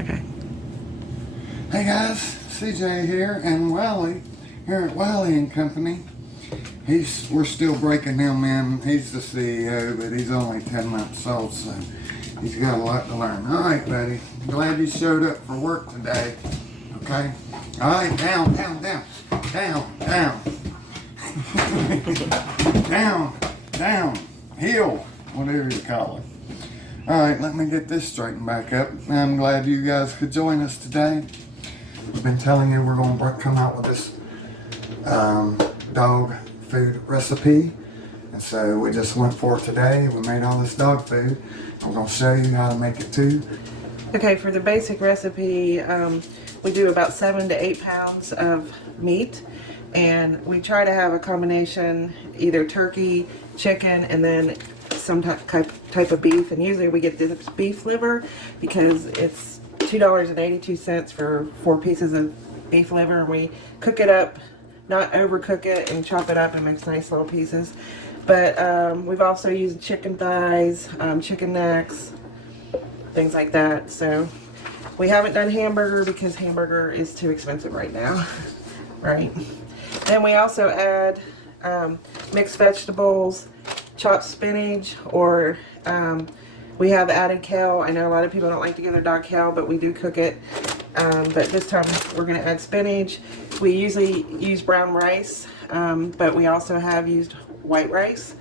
Okay. Hey guys, CJ here, and Wally here at Wally and Company. We're still breaking him in. He's the CEO, but he's only 10 months old, so he's got a lot to learn. All right, buddy. Glad you showed up for work today. Okay. All right, down, down, down, down, down, down, down, heel, whatever you call it. All right, let me get this straightened back up. I'm glad you guys could join us today. We've been telling you we're going to come out with this dog food recipe, and so we just went for it today. We made all this dog food. I'm going to show you how to make it too. Okay, for the basic recipe, we do about 7 to 8 pounds of meat, and we try to have a combination, either turkey, chicken, and then some type of beef. And usually we get this beef liver because it's $2.82 for 4 pieces of beef liver, and we cook it up, not overcook it, and chop it up and make nice little pieces. But we've also used chicken thighs, chicken necks, things like that. So we haven't done hamburger because hamburger is too expensive right now. Right. Then we also add mixed vegetables, chopped spinach, or we have added kale. I know a lot of people don't like to give their dog kale, but we do cook it. But this time we're going to add spinach. We usually use brown rice, but we also have used white rice.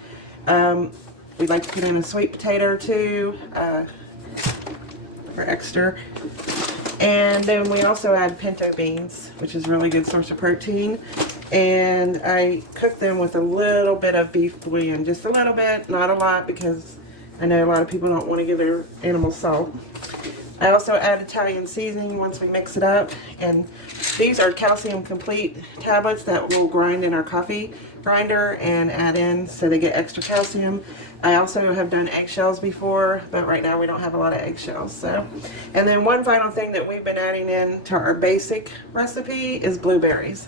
We like to put in a sweet potato or two for extra. And then we also add pinto beans, which is a really good source of protein. And I cook them with a little bit of beef bouillon, just a little bit, not a lot, because I know a lot of people don't want to give their animals salt. I also add Italian seasoning once we mix it up, and these are calcium complete tablets that we'll grind in our coffee grinder and add in so they get extra calcium. I also have done eggshells before, but right now we don't have a lot of eggshells. So, and then one final thing that we've been adding in to our basic recipe is blueberries.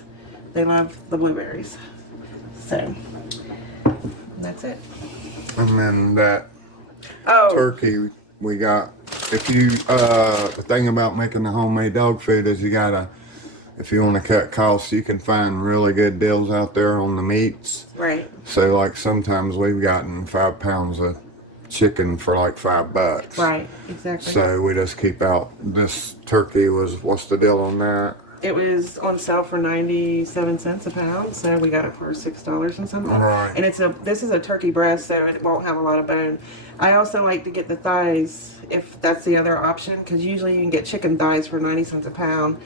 They love the blueberries. So that's it. And then that Oh, turkey we got. If you the thing about making the homemade dog food is you gotta, if you want to cut costs, you can find really good deals out there on the meats. right. So like sometimes we've gotten 5 pounds of chicken for like $5. Right, exactly. So we just keep out. This turkey was, what's the deal on that? It was on sale for 97 cents a pound, so we got it for $6 and something. Right. And this is a turkey breast, so it won't have a lot of bone. I also like to get the thighs, if that's the other option, because usually you can get chicken thighs for 90 cents a pound,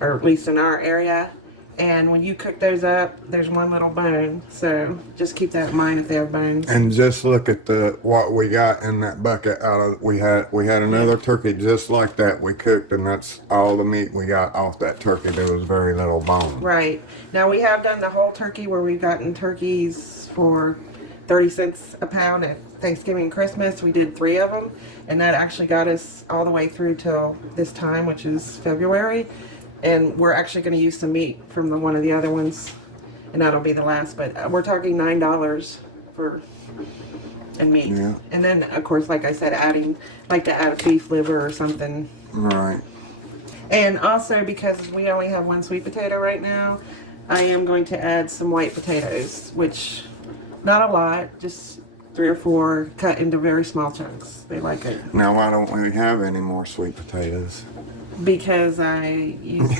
or at least in our area. And when you cook those up, there's one little bone, so just keep that in mind if they have bones. And just look at what we got in that bucket. We had another turkey just like that we cooked, and that's all the meat we got off that turkey. There was very little bone. Right. Now we have done the whole turkey where we've gotten turkeys for 30 cents a pound at Thanksgiving and Christmas. We did 3 of them, and that actually got us all the way through till this time, which is February. And we're actually going to use some meat from one of the other ones, and that'll be the last. But we're talking $9 in meat. Yeah. And then, of course, like I said, like to add a beef liver or something. Right. And also, because we only have 1 sweet potato right now, I am going to add some white potatoes, which not a lot, just 3 or 4 cut into very small chunks. They like it. Now why don't we have any more sweet potatoes? Because I use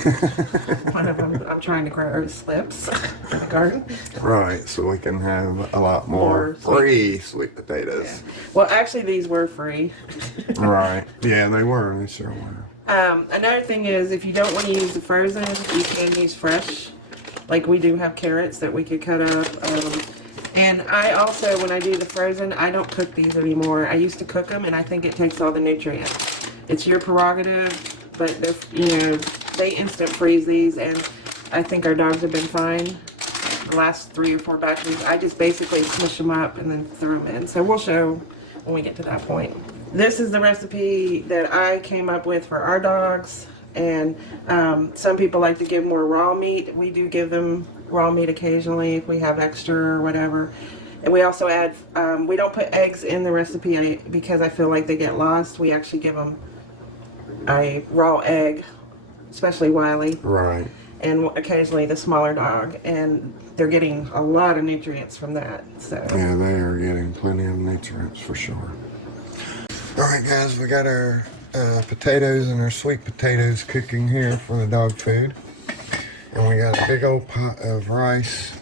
one of them. I'm trying to grow slips for the garden. Right, so we can have a lot more free sweet potatoes. Yeah. Well, actually, these were free. Right. Yeah, they were. They sure were. Another thing is, if you don't want to use the frozen, you can use fresh. Like we do have carrots that we could cut up. And I also, when I do the frozen, I don't cook these anymore. I used to cook them, and I think it takes all the nutrients. It's your prerogative. But they instant freeze these, and I think our dogs have been fine. The last 3 or 4 batches, I just basically smush them up and then throw them in. So we'll show when we get to that point. This is the recipe that I came up with for our dogs, and some people like to give more raw meat. We do give them raw meat occasionally if we have extra or whatever. And we also add, we don't put eggs in the recipe because I feel like they get lost. We actually give them a raw egg, especially Wiley, Right. and occasionally the smaller dog, and they're getting a lot of nutrients from that. So Yeah, they are getting plenty of nutrients for sure. All right, guys, we got our potatoes and our sweet potatoes cooking here for the dog food. And we got a big old pot of rice.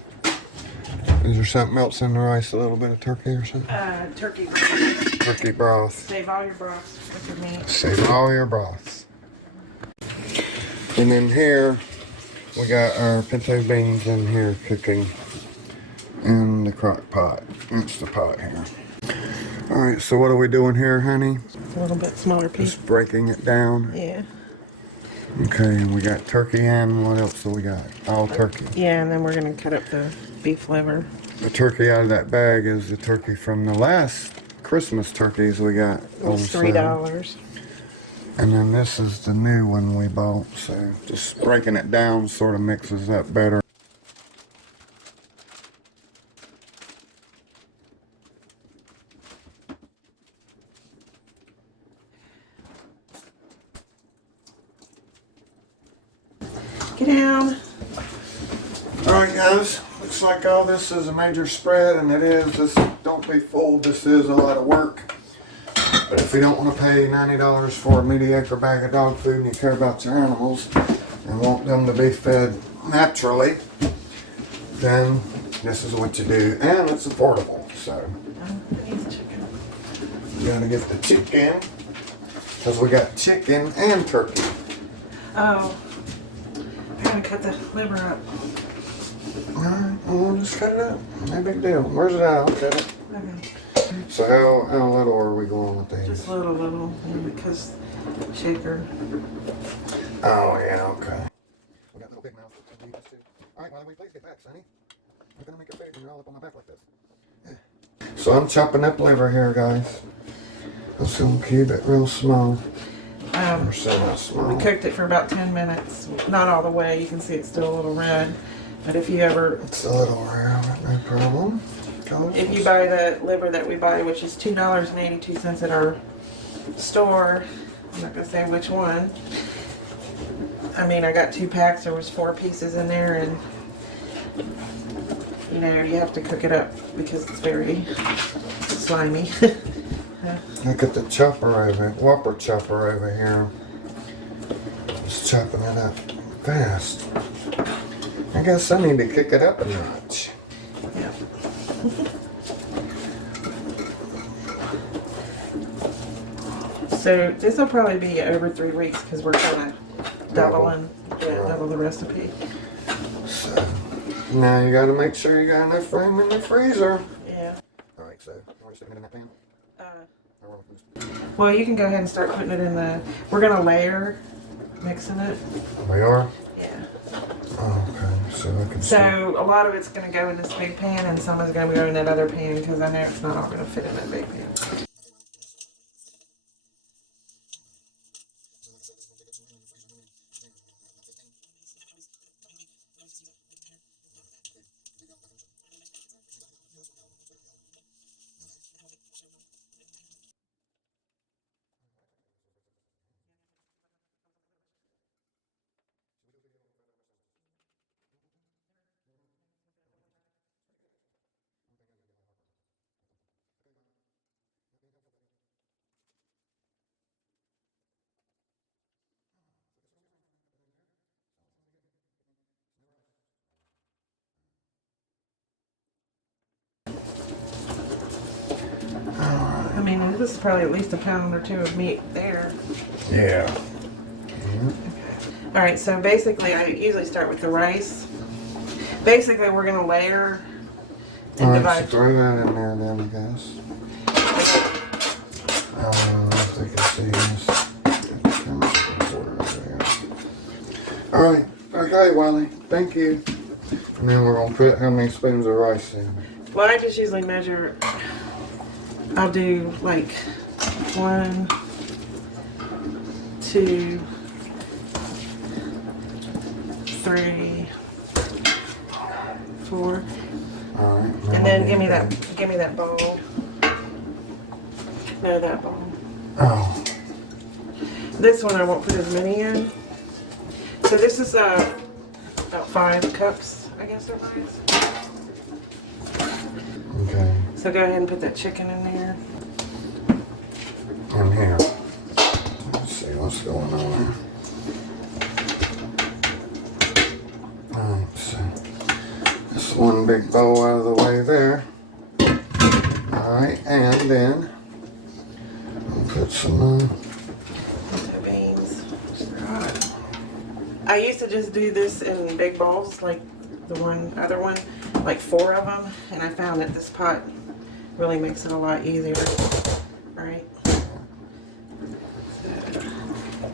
Is there something else in the rice? A little bit of turkey or something? turkey broth. Turkey broth. Save all your broths with your meat. Save all your broths. And then here, we got our pinto beans in here cooking in the crock pot. That's the pot here. All right, so what are we doing here, honey? A little bit smaller piece. Just breaking it down. Yeah. Okay, and we got turkey and what else do we got? All turkey. Yeah, and then we're gonna cut up the beef liver. The turkey out of that bag is the turkey from the last Christmas turkeys we got. It's $3. And then this is the new one we bought, so just breaking it down sort of mixes up better. Get down. Alright guys, looks like all this is a major spread, and it is. This, don't be fooled, this is a lot of work. But if you don't want to pay $90 for a mediocre bag of dog food and you care about your animals and want them to be fed naturally, then this is what you do. And it's affordable, so. You gotta get the chicken, because we got chicken and turkey. Oh, I gotta cut the liver up. Alright, well, just cut it up. No big deal. Where's it at? I'll cut it. Okay. So how little are we going with these? Just little, because shaker. Oh yeah, okay. We got little big mouths. Alright, well, please get back, Sonny. I'm gonna make a food and you're all up on my back like this. Yeah. So I'm chopping up liver here, guys. I'm just gonna cube it real small. Or semi-small. We cooked it for about 10 minutes. Not all the way. You can see it's still a little red. But if you ever... It's a little rare, but no problem. If you buy the liver that we buy, which is $2.82 at our store, I'm not going to say which one. I mean, I got 2 packs. There was 4 pieces in there, and you know, you have to cook it up because it's very slimy. Look at the chopper over, Whopper chopper over here. Just chopping it up fast. I guess I need to kick it up a notch. Yeah. So this will probably be over 3 weeks because we're kind of double the recipe. So now you got to make sure you got enough room in the freezer. Yeah. All right, so you want to stick it in that pan? Well, you can go ahead and start putting it in the. We're gonna layer, mixing it. We are. Yeah. Oh, okay, so I can. So a lot of it's gonna go in this big pan, and some is gonna go in that other pan because I know it's not all gonna fit in that big pan. I mean, this is probably at least a pound or 2 of meat there. Yeah. All right, so basically I usually start with the rice. Basically we're gonna layer and All right, divide. so throw that in there then, I guess. If they can see this. All right. Okay, Wiley. Thank you. And then we're gonna put how many spoons of rice in? Well, I just usually measure. I'll do like 1, 2, 3, 4. All right. And then give me that bowl. No, that bowl. Oh. This one I won't put as many in. So this is about 5 cups, I guess they're nice. Okay. So go ahead and put that chicken in there. In here. Let's see what's going on here. Alright, so this one big bowl out of the way there. Alright, and then we'll put some Beans. I used to just do this in big bowls, like the other one, like 4 of them, and I found that this pot really makes it a lot easier, right?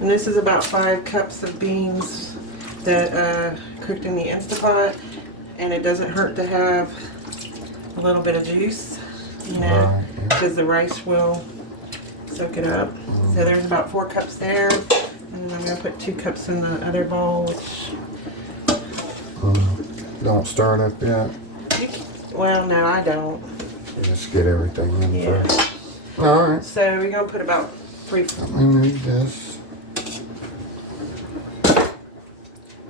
And this is about 5 cups of beans that cooked in the Instapot, and it doesn't hurt to have a little bit of juice, you know, because the rice will soak it up. So there's about 4 cups there, and I'm going to put 2 cups in the other bowl, which... don't start up yet. Well, no, I don't. Just get everything in Yeah. first. Alright. So we're going to put about 3... Let me read this.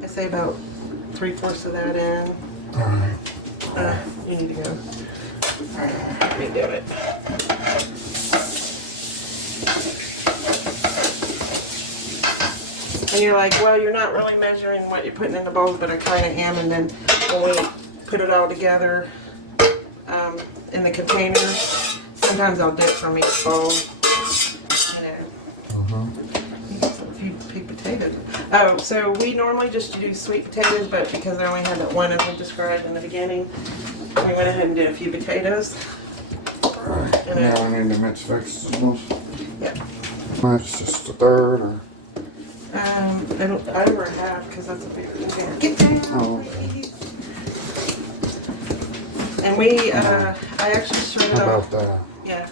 I say about 3/4 of that in. Alright. You need to go. Let me do it. And you're like, well, you're not really measuring what you're putting in the bowls, but I kind of am. And then when we put it all together in the container, sometimes I'll dip from each bowl. You know. A few potatoes. Oh, so we normally just do sweet potatoes, but because I only had that one as I described in the beginning, we went ahead and did a few potatoes. Alright. Now I need to mix vegetables. Yep. It's just a third or... over a half because that's a big container. Get down, Oh. please. And we, I actually shredded How all. about that? Yeah,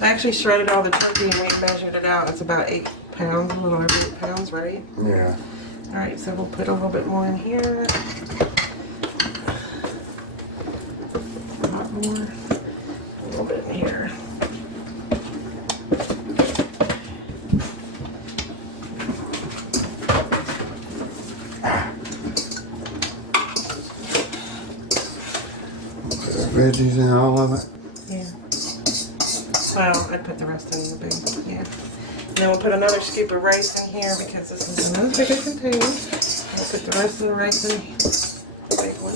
I actually shredded all the turkey and we measured it out. It's about 8 pounds, a little over 8 pounds, right? Yeah. All right, so we'll put a little bit more in here. A lot more. A little bit in here. Veggies in all of it? Yeah. Well, I'd put the rest in the big, yeah. And then we'll put another scoop of rice in here because this is another bigger container. I'll put the rest of the rice in the big one.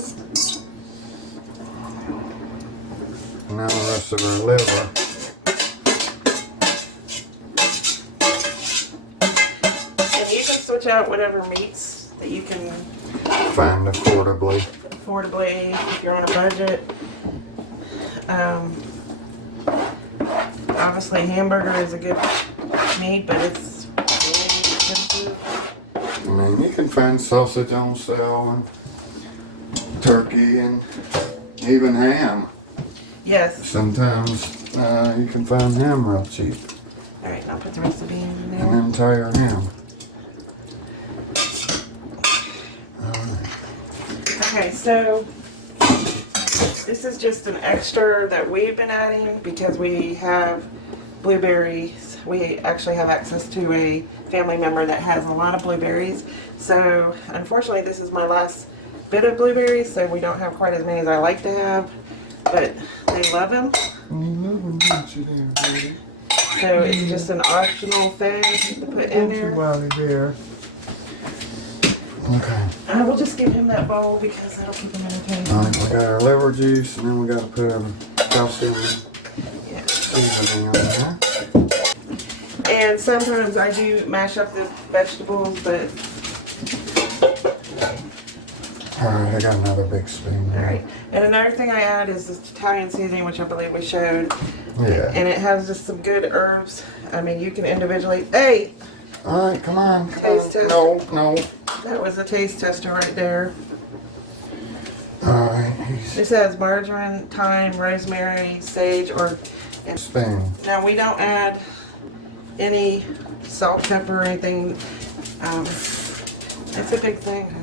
Now the rest of her liver. And you can switch out whatever meats that you can Find affordably. if you're on a budget. Obviously hamburger is a good meat, but it's really expensive. I mean, you can find sausage on sale and turkey and even ham. Yes. Sometimes you can find ham real cheap. Alright, I'll put the rest of the beans in An there. entire ham. Okay, so this is just an extra that we've been adding because we have blueberries. We actually have access to a family member that has a lot of blueberries. So unfortunately this is my last bit of blueberries, so we don't have quite as many as I like to have, but they love them. So it's just an optional thing to put in there. Okay. We'll just give him that bowl because that'll keep him entertained. Alright, we got our liver juice and then we got to put our calcium Yeah. seasoning on there. And sometimes I do mash up the vegetables, but Alright, I got another big spoon there. alright. And another thing I add is this Italian seasoning, which I believe we showed. Yeah. And it has just some good herbs. I mean, you can individually. Hey! Alright, come on. Taste test. No. That was a taste tester right there. Alright, This has margarine, thyme, rosemary, sage, or. spoon. Now, we don't add any salt, pepper, or anything. It's a big thing.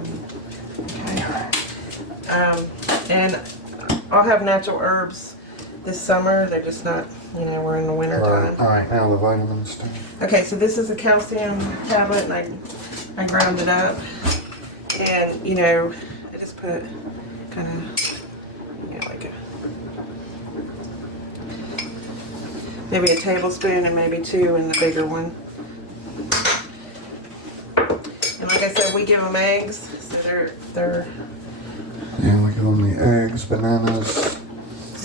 Okay. And I'll have natural herbs this summer. They're just not, you know, we're in the winter time. Alright, now the vitamins too. Okay, so this is a calcium tablet, and I ground it up, and you know, I just put kind of, you know, like maybe a tablespoon and maybe 2 in the bigger one. And like I said, we give them eggs, so they're. Yeah, we give them the eggs, bananas,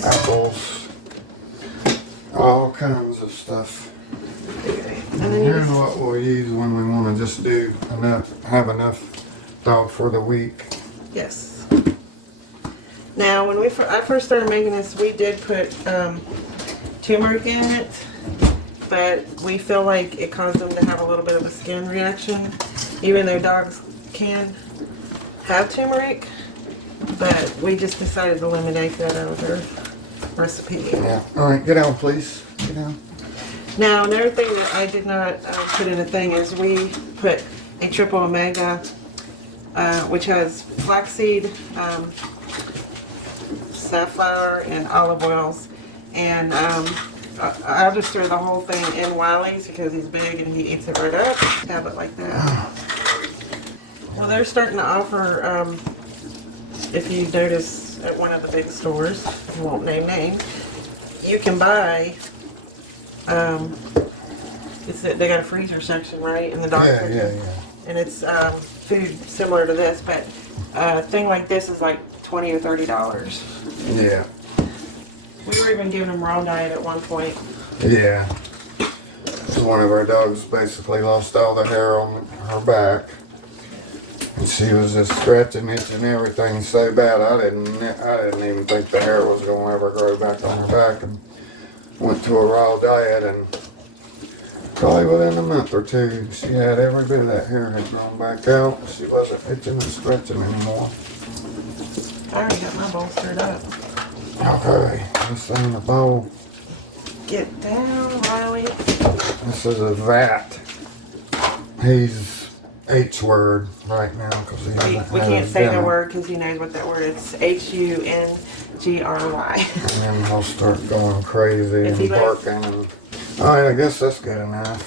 apples, all kinds of stuff. Okay. And And then you here's just, what we'll use when we want to just have enough dog for the week. yes. Now, when I first started making this, we did put turmeric in it, but we feel like it caused them to have a little bit of a skin reaction, even though dogs can have turmeric. But we just decided to eliminate that out of their recipe. Yeah. Alright, get out, please. Get out. Now, another thing that I did not put in a thing is we put a triple omega, which has flaxseed, safflower, and olive oils. And I'll just throw the whole thing in Wiley's because he's big and he eats it right up. Have it like that. Well, they're starting to offer, if you notice at one of the big stores, I won't name names, you can buy, they got a freezer section, right, in the dog food. Yeah. And it's food similar to this, but a thing like this is like $20 or $30. Yeah. We were even giving them raw diet at one point. Yeah. So one of our dogs basically lost all the hair on her back. And she was just scratching, itching, everything so bad. I didn't even think the hair was going to ever grow back on her back. And went to a raw diet, and probably within a month or 2, she had every bit of that hair had grown back out. She wasn't itching and scratching anymore. I already got my bowl stirred up. Okay, this in the bowl. Get down, Riley. This is a vat. He's H word right now because he hasn't We had can't his say the dinner. word because he knows what that word is. H-U-N-G-R-Y. And then he'll start going crazy If he and barking. And, alright, I guess that's good enough.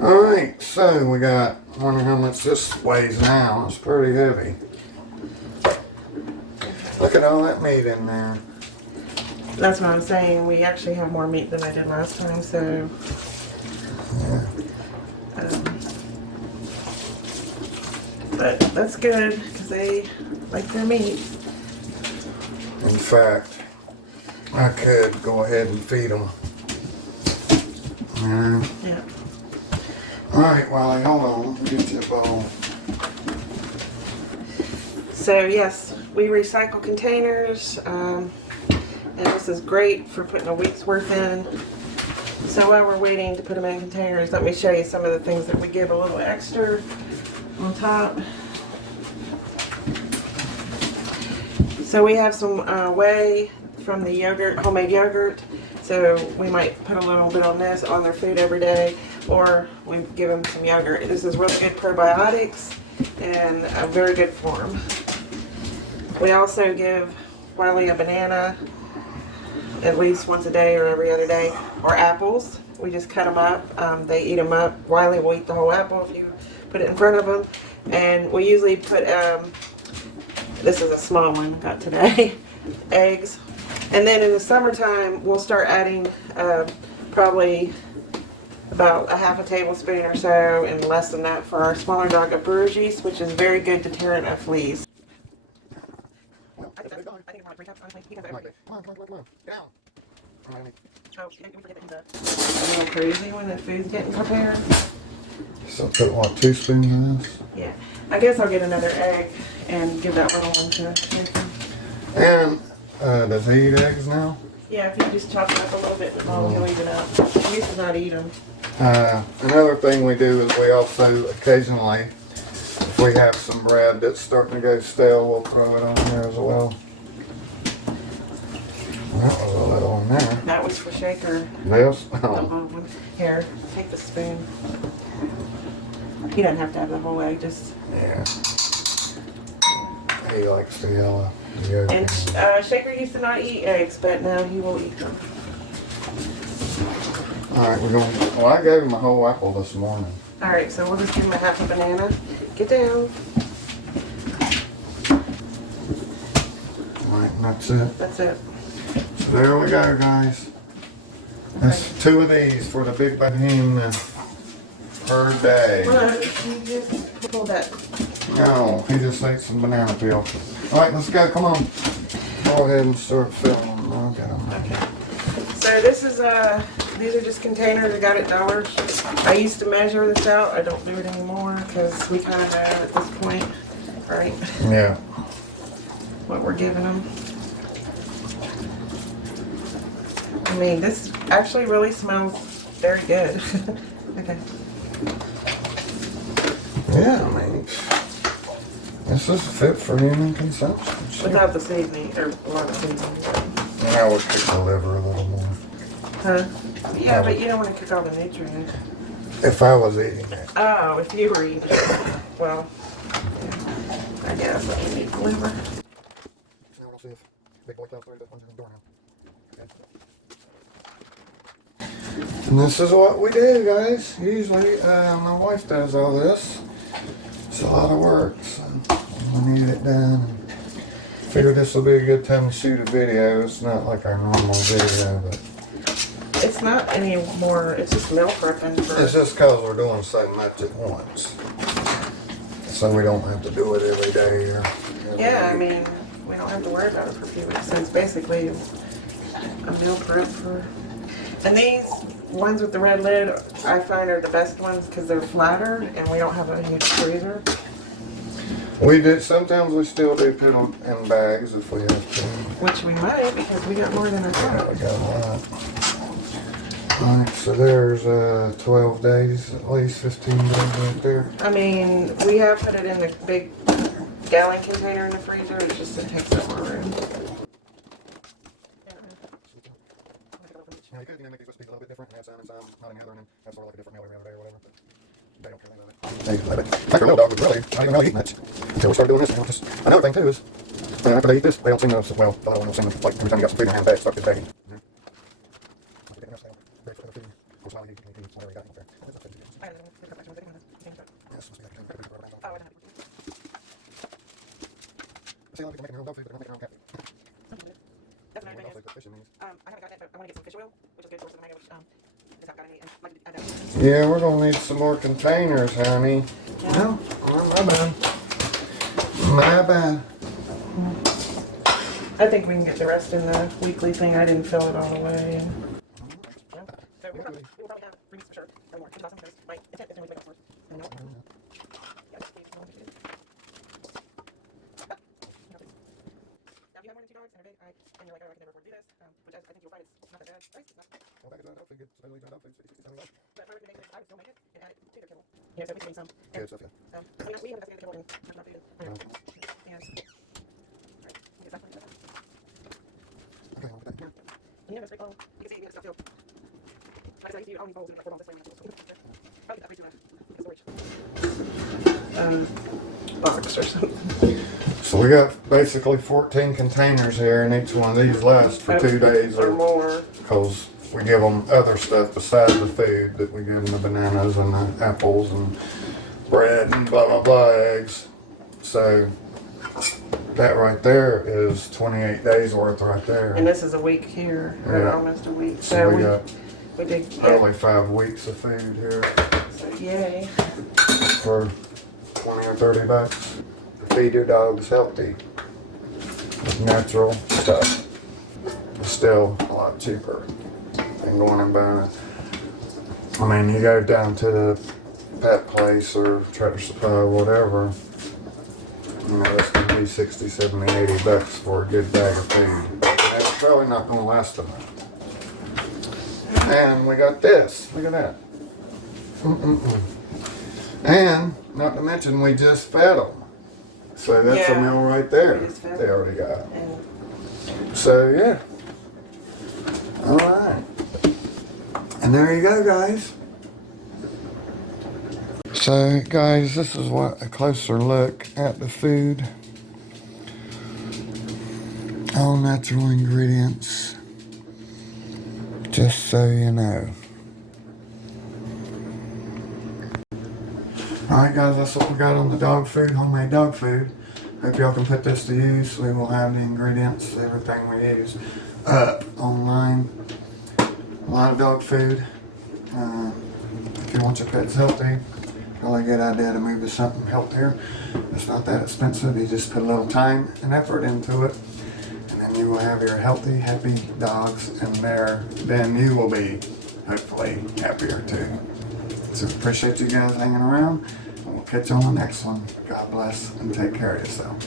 Alright, so we got, wonder how much this weighs now. It's pretty heavy. Look at all that meat in there. That's what I'm saying. We actually have more meat than I did last time, so. Yeah. But that's good because they like their meat. In fact, I could go ahead and feed them. Yeah. Alright, Wally, hold on. Get you a bowl. So yes, we recycle containers, and this is great for putting a week's worth in. So while we're waiting to put them in containers, let me show you some of the things that we give a little extra on top. So we have some whey from the yogurt, homemade yogurt. So we might put a little bit on this on their food every day, or we give them some yogurt. This is really good probiotics and very good for them. We also give Wiley a banana at least once a day or every other day, or apples. We just cut them up. They eat them up. Wiley will eat the whole apple if you put it in front of them. And we usually put, this is a small one got today, eggs. And then in the summertime, we'll start adding probably about a half a tablespoon or so, and less than that for our smaller dog, of brewer's yeast, which is very good deterrent of fleas. Come on, get down. Oh, a little crazy when the food's getting prepared. So put what, 2 spoons in this? Yeah, I guess I'll get another egg and give that little one to Nathan. And does he eat eggs now? Yeah, if you just chop it up a little bit, he'll eat it up. He used to not eat them. Another thing we do is we also occasionally, if we have some bread that's starting to go stale, we'll throw it on there as well. That was a little in there. That was for Shaker. This? The Oh. little one. Here, take the spoon. He doesn't have to have the whole egg, just. Yeah. He likes the yellow. The yolk. And Shaker used to not eat eggs, but now he will eat them. Alright, we're going to... Well, I gave him a whole apple this morning. Alright, so we'll just give him a half a banana. Get down. Alright, and that's it. That's it. So there we go, guys. That's 2 of these for the big behemoth per day. Look, you just pull that. No, he just ate some banana peel. Alright, let's go. Come on. Go ahead and start filming. Okay. Okay. So this is these are just containers I got at Dollar. I used to measure this out. I don't do it anymore because we kind of know at this point, right? Yeah. What we're giving them. I mean, this actually really smells very good. Okay. Yeah, I mean, this is fit for human consumption. Without the seasoning, or a lot of seasoning. And I would cook the liver a little more. Huh? Yeah, but you don't want to cook all the nutrients. If I was eating it. Oh, if you were eating it. Well, I guess I can eat the liver. Now we'll see if Big Boy comes through the door now. Okay. And this is what we do, guys. Usually, my wife does all this. It's a lot of work, so we need it done. Figured this will be a good time to shoot a video. It's not like our normal video, but It's not any more, it's just meal prepping for... it's just because we're doing so much at once. So we don't have to do it every day. Or Yeah, I mean, we don't have to worry about it for a few weeks. So it's basically a meal prep for... And these ones with the red lid, I find are the best ones because they're flatter and we don't have a huge freezer. we do, sometimes we still do put them in bags if we have to. Which we might because we got more than a Yeah, ton. we got a lot. Alright, so there's 12 days, at least 15 days right there. I mean, we have put it in the big gallon container in the freezer. It's just it takes up more room. Now you could, make these recipes a little bit different, add some and some, not any other, and then have sort of like a different meal every other day or whatever. But they don't care about it. After a little dog was really not even really eating much until we started doing this. You know, just another thing too is after they eat this, they don't seem to. Well, the other one don't seem to like every time you got some food in your hand, they start to begging. See, a lot of people making their own dog food, but they're not making their own cat food. That's another thing is, I haven't got that, but I want to get some fish oil, which is good source of omega, which is not got any, and like I know. Yeah, we're gonna need some more containers, honey. Yeah. Well, my bad. My bad. I think we can get the rest in the weekly thing. I didn't fill it all the way. And... Yeah. So we will probably have 3 weeks for sure, or more, which is awesome because my intent is to make up for it. And no. Yeah, just please, no one to do. Now, if you have more than 2 dogs and are big, and you're like, oh, I can never afford to do this, which I think you'll find it's not that bad. Price is not. Well, back to that outfit, get some dog food, $60-$70. But if I were to make it, I would still make it and add it to their kibble. You know, so we can bring some. Good stuff, yeah. I mean, we have investigated the kibble and there's not food. And, alright, we'll get that one. Okay, I'll put that here. And yeah, it's very cool. You can see, it's got filled. Like I said, I used to do all these bowls and like 4 bottles this way. I'll get that for storage. Box or something. So we got basically 14 containers here, and each one of these lasts for 2 days or more. Because we give them other stuff besides the food that we give them, the bananas and the apples and bread and blah blah blah, eggs. So that right there is 28 days worth right there. And this is a week here, or Yeah. almost a week. So we got we did only 5 weeks of food here So yay. for 20 or 30 bucks. Feed your dogs healthy with natural stuff. It's still a lot cheaper than going and buying it. I mean, you go down to the pet place or Tractor Supply or whatever, you know, it's going to be 60, 70, 80 bucks for a good bag of food. That's probably not going to last a month. And we got this. Look at that. And, not to mention, we just fed them. So that's a Yeah. meal right there. We just fed They them. already got. And So yeah. All right. And there you go, guys. So guys, this is what a closer look at the food. all natural ingredients. Just so you know. Alright guys, that's what we got on the dog food, homemade dog food. Hope y'all can put this to use. We will have the ingredients, everything we use up online. A lot of dog food. If you want your pets healthy, probably a good idea to move to something healthier. It's not that expensive. You just put a little time and effort into it, and then you will have your healthy, happy dogs, and then you will be hopefully happier too. So appreciate you guys hanging around, and we'll catch you on the next one. God bless and take care of yourself.